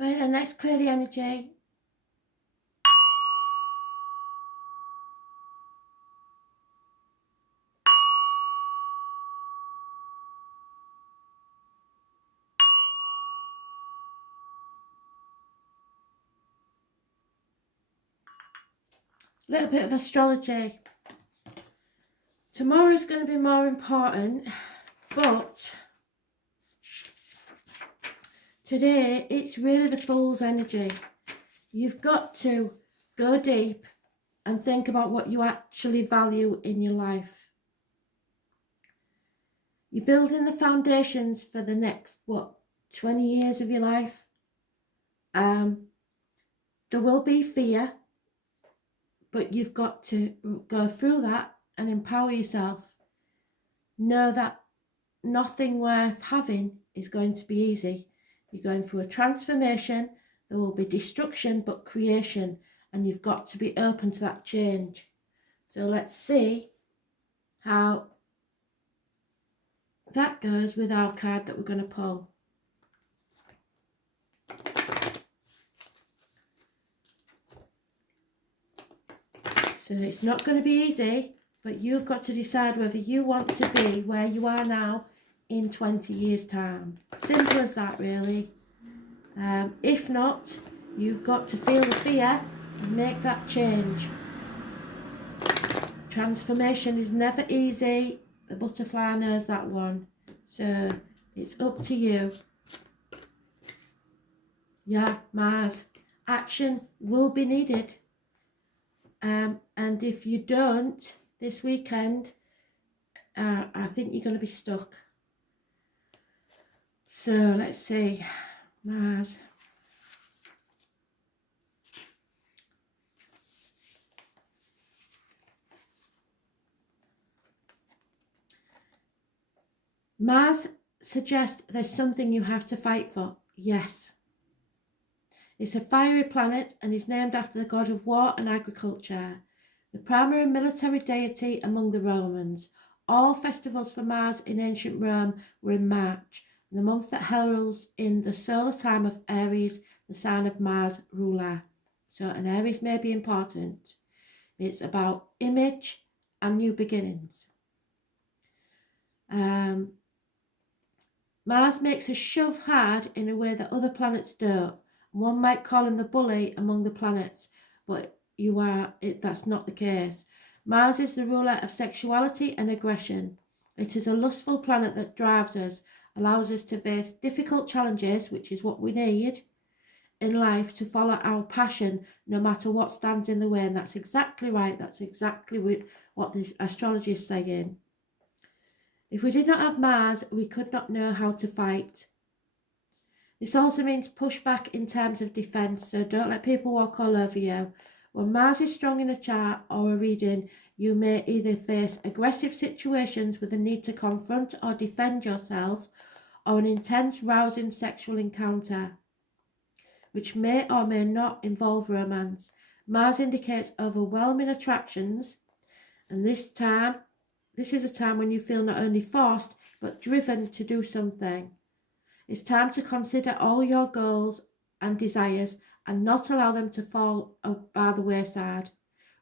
Right then, let's clear the energy. A little bit of astrology. Tomorrow's going to be more important, but today it's really the Fool's energy. You've got to go deep and think about what you actually value in your life. You're building the foundations for the next, 20 years of your life. There will be fear, but you've got to go through that and empower yourself. Know that nothing worth having is going to be easy. You're going through a transformation. There will be destruction, but creation, and you've got to be open to that change. So let's see how that goes with our card that we're going to pull. So it's not going to be easy, but you've got to decide whether you want to be where you are now in 20 years' time. Simple as that, really. If not, you've got to feel the fear and make that change. Transformation is never easy. The butterfly knows that one. So it's up to you. Yeah, Mars. Action will be needed. And if you don't this weekend, I think you're going to be stuck. So let's see. Mars. Mars suggests there's something you have to fight for. Yes. It's a fiery planet and is named after the god of war and agriculture, the primary military deity among the Romans. All festivals for Mars in ancient Rome were in March, the month that heralds in the solar time of Aries, the sign of Mars ruler. So an Aries may be important. It's about image and new beginnings. Mars makes us shove hard in a way that other planets don't. One might call him the bully among the planets, but that's not the case. Mars is the ruler of sexuality and aggression. It is a lustful planet that drives us, allows us to face difficult challenges, which is what we need in life, to follow our passion no matter what stands in the way. And that's exactly right. That's exactly what the astrology is saying. If we did not have Mars, we could not know how to fight. This also means push back in terms of defence, so don't let people walk all over you. When Mars is strong in a chart or a reading, you may either face aggressive situations with a need to confront or defend yourself, or an intense, rousing sexual encounter, which may or may not involve romance. Mars indicates overwhelming attractions, and this is a time when you feel not only forced, but driven to do something. It's time to consider all your goals and desires and not allow them to fall by the wayside.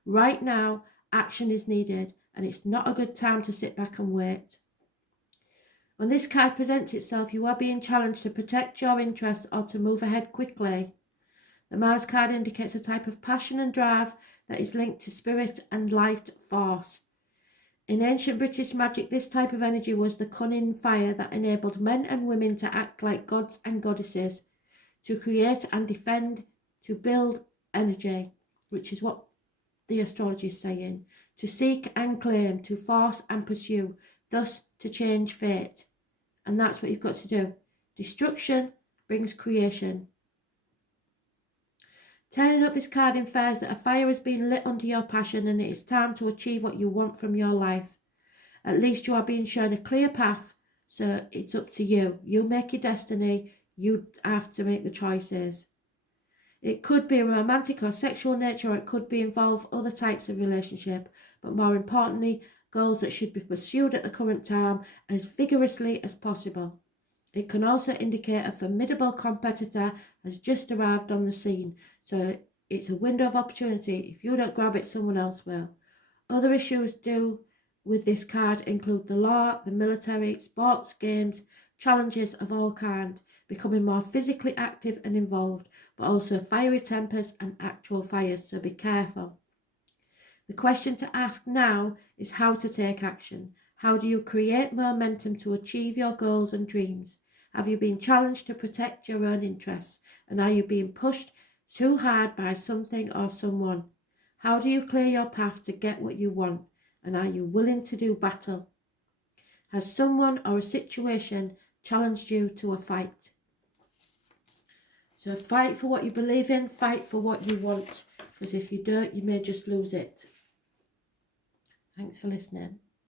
Right now, action is needed, and it's not a good time to sit back and wait. When this card presents itself, you are being challenged to protect your interests or to move ahead quickly. The Mars card indicates a type of passion and drive that is linked to spirit and life force. In ancient British magic, this type of energy was the cunning fire that enabled men and women to act like gods and goddesses, to create and defend, to build energy, which is what the astrology is saying, to seek and claim, to force and pursue, thus to change fate. And that's what you've got to do. Destruction brings creation. Turning up this card infers that a fire has been lit under your passion and it is time to achieve what you want from your life. At least you are being shown a clear path, so it's up to you. You make your destiny. You have to make the choices. It could be a romantic or sexual nature, or it could involve other types of relationship, but more importantly, goals that should be pursued at the current time as vigorously as possible. It can also indicate a formidable competitor has just arrived on the scene, so it's a window of opportunity. If you don't grab it, someone else will. Other issues with this card include the law, the military, sports, games, challenges of all kinds, becoming more physically active and involved, but also fiery tempers and actual fires, so be careful. The question to ask now is how to take action. How do you create momentum to achieve your goals and dreams? Have you been challenged to protect your own interests? And are you being pushed too hard by something or someone? How do you clear your path to get what you want? And are you willing to do battle? Has someone or a situation challenged you to a fight? So fight for what you believe in, fight for what you want, because if you don't, you may just lose it. Thanks for listening.